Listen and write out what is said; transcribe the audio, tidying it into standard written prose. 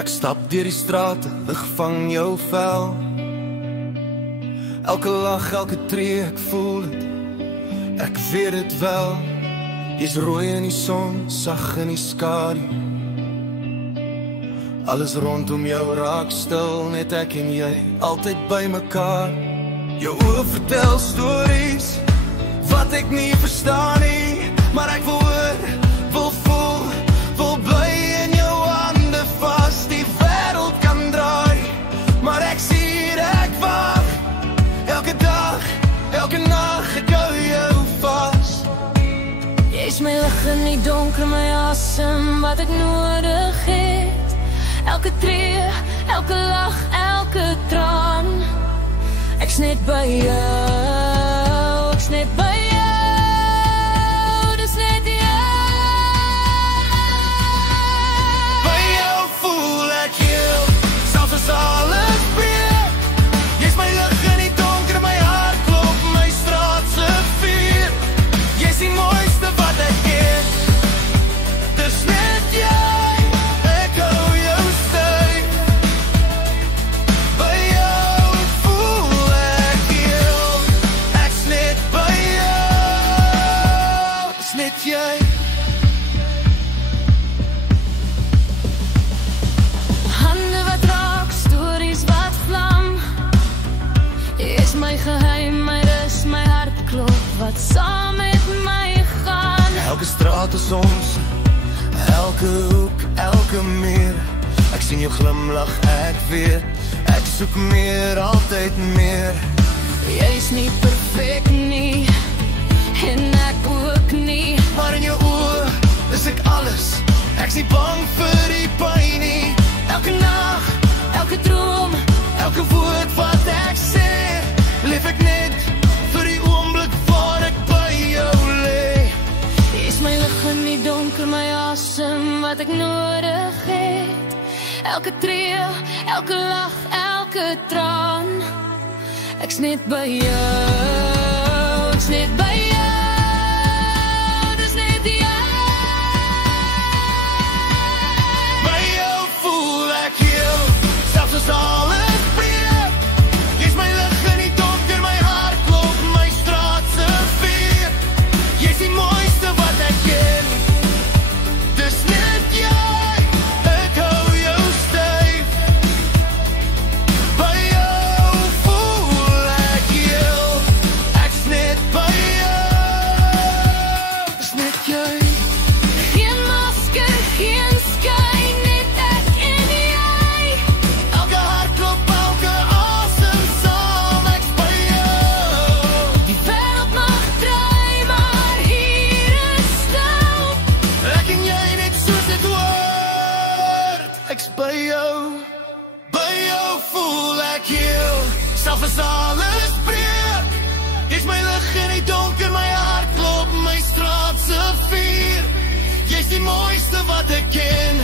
Ek stap deur die strate, lig vang jou vel. Elke lach, elke tree, ek voel het. Ek weet het wel. Jy's rooi in die son, sag in die skadu. Alles rondom jou raak stil, net ek en jy, altyd by mekaar. Jou oë vertel stories, wat ek nie verstaan nie. Maar ek wil hoor, wil voel, wil bly in jou hande vas. Die wêreld kan draai, maar ek sien ek wag. Elke dag, elke nacht, ek hou jou vas. Jy is my lig in die donker, my asem, wat ek nodig het. Elke tree, elke lach, elke traan. Ek's net by jou, ek's net by jou, dis net jou. By jou voel ek heel, selfs as alles breek. Jy's my lig in die donker, my hart klop, my straat se vuur. Jy's die mooiste wat ek ken, dis net jy. Hande wat raak, stories wat vlam. Jy is my geheim, my rus, my hart klop, wat saam met my gaan. Elke straat is ons, elke hoek, elke meer. Ek sien jou glimlach, ek weet, ek soek meer, altyd meer. Jy is nie perfect nie, en ek ook nie. Maar in jou oë is ek alles, ek's nie bang vir die pyn nie. Elke nacht, elke droom, elke woord wat ek sê, leef ek net vir die oomblik waar ek by jou lê. Jy is my lig in die donker, my asem, wat ek nodig het. Elke tree, elke lach, elke traan. Ek's net by jou, ek's net by jou. As alles breek, jy's my lig in die donker, my hart klop, my straat se vuur. Jy's die mooiste wat ek ken, dis net jy, ek hou jou styf. By jou voel ek heel, ek's net by jou, dis net jy. Geen masker, geen skyn, net ek en jy. By jou voel ek heel, selfs as alles breek. Jy's my lig in die donker, my hart klop, my straat se vuur. Jy's die mooiste wat ek ken.